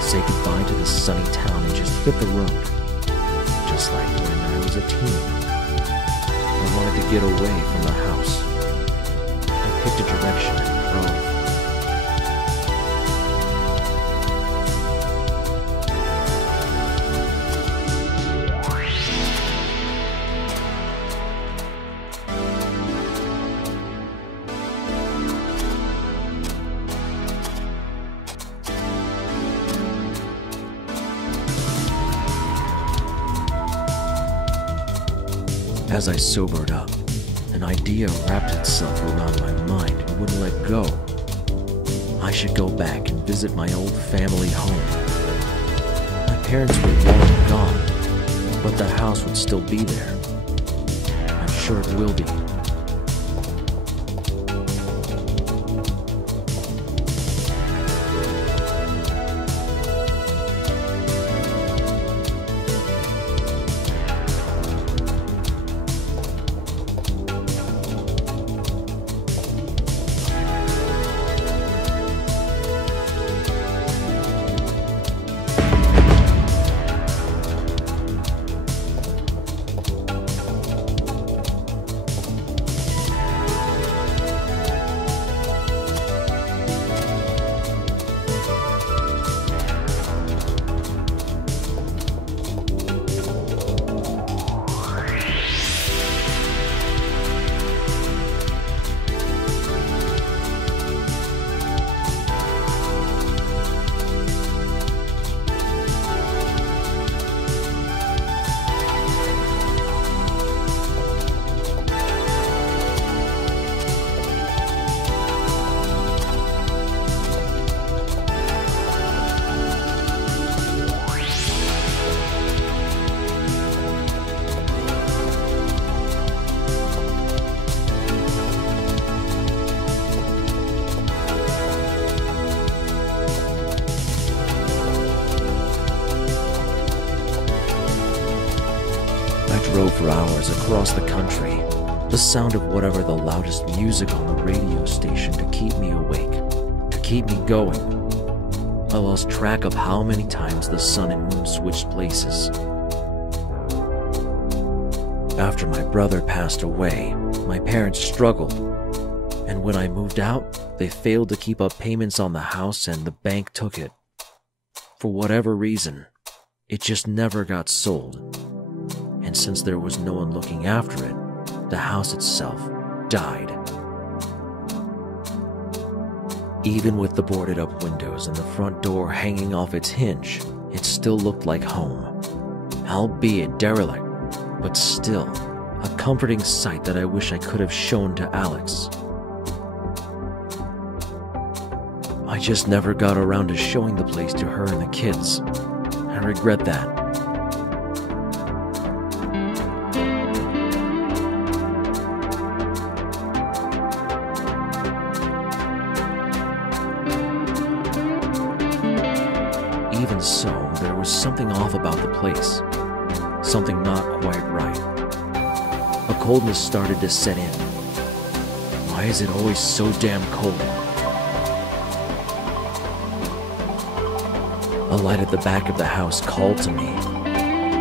say goodbye to the sunny town, and just hit the road. Just like when I was a teen. I wanted to get away from the house. I picked a direction and drove. As I sobered up, an idea wrapped itself around my mind and wouldn't let go. I should go back and visit my old family home. My parents were long gone, but the house would still be there. I'm sure it will be. Drove for hours across the country, the sound of whatever the loudest music on the radio station to keep me awake, to keep me going. I lost track of how many times the sun and moon switched places. After my brother passed away, my parents struggled, and when I moved out, they failed to keep up payments on the house and the bank took it. For whatever reason, it just never got sold. And since there was no one looking after it, the house itself died. Even with the boarded up windows and the front door hanging off its hinge, it still looked like home. Albeit derelict, but still a comforting sight that I wish I could have shown to Alex. I just never got around to showing the place to her and the kids. I regret that. Even so, there was something off about the place. Something not quite right. A coldness started to set in. Why is it always so damn cold? A light at the back of the house called to me.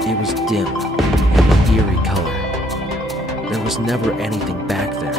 It was dim, an eerie color. there was never anything back there.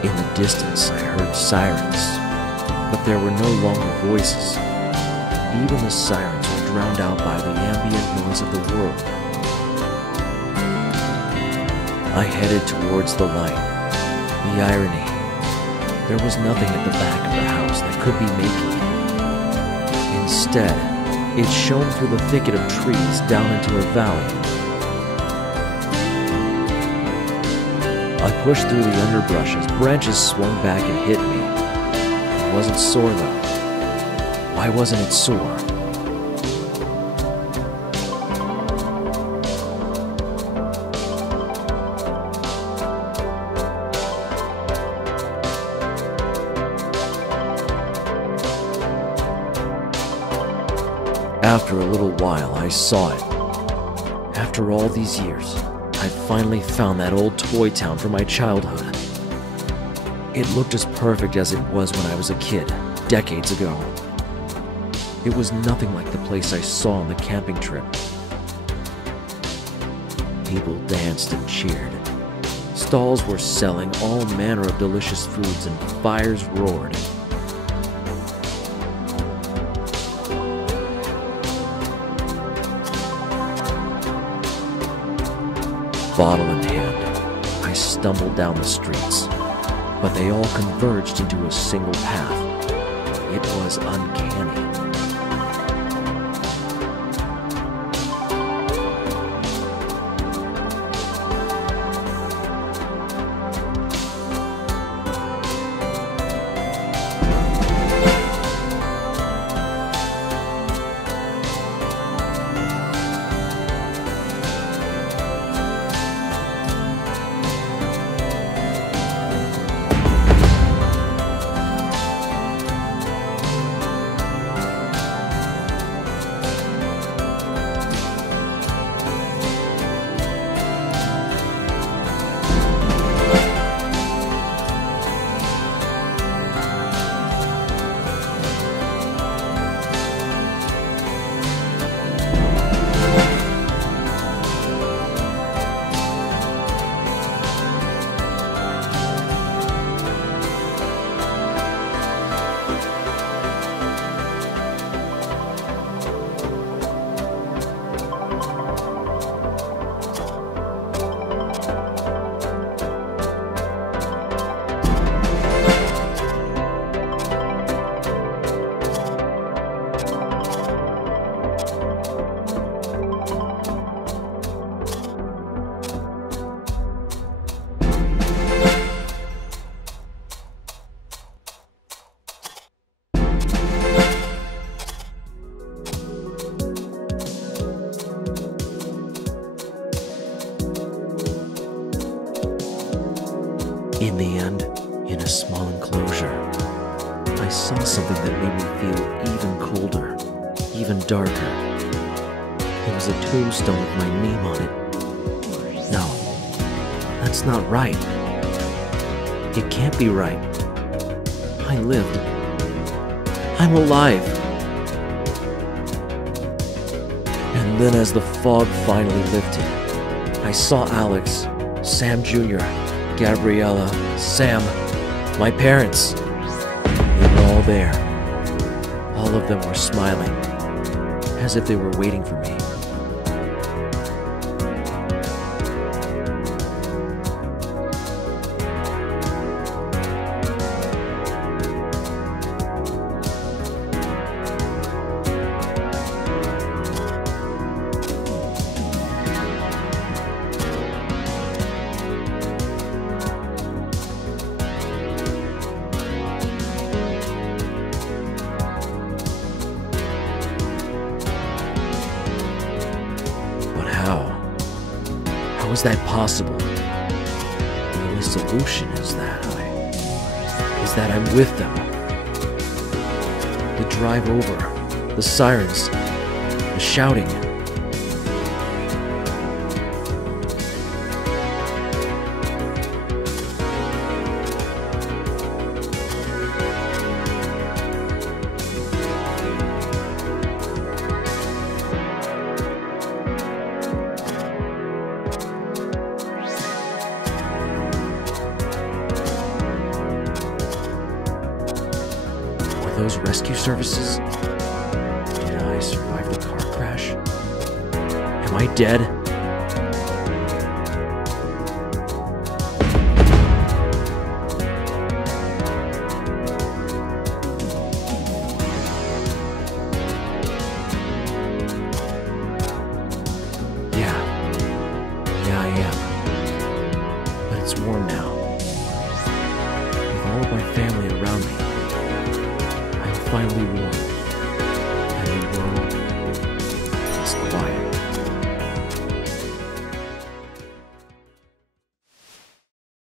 In the distance, I heard sirens, but there were no longer voices. Even the sirens were drowned out by the ambient noise of the world. I headed towards the light. The irony. There was nothing at the back of the house that could be making it. Instead, it shone through the thicket of trees down into a valley. I pushed through the underbrush as branches swung back and hit me. It wasn't sore though. Why wasn't it sore? After a little while, I saw it. After all these years, I finally found that old toy town from my childhood. It looked as perfect as it was when I was a kid, decades ago. It was nothing like the place I saw on the camping trip. People danced and cheered. Stalls were selling all manner of delicious foods and fires roared. Bottle in hand, I stumbled down the streets, but they all converged into a single path. It was uncanny. In the end, in a small enclosure, I saw something that made me feel even colder, even darker. It was a tombstone with my name on it. No, that's not right. It can't be right. I lived. I'm alive. And then as the fog finally lifted, I saw Alex, Sam Jr., Gabriella, Sam, my parents. They were all there. All of them were smiling, as if they were waiting for me. How is that possible? The only solution is that I'm with them. The drive over, the sirens, the shouting. Those rescue services? Did I survive the car crash? Am I dead? Yeah, I am. But it's warm now. With all of my family around me, finally warm.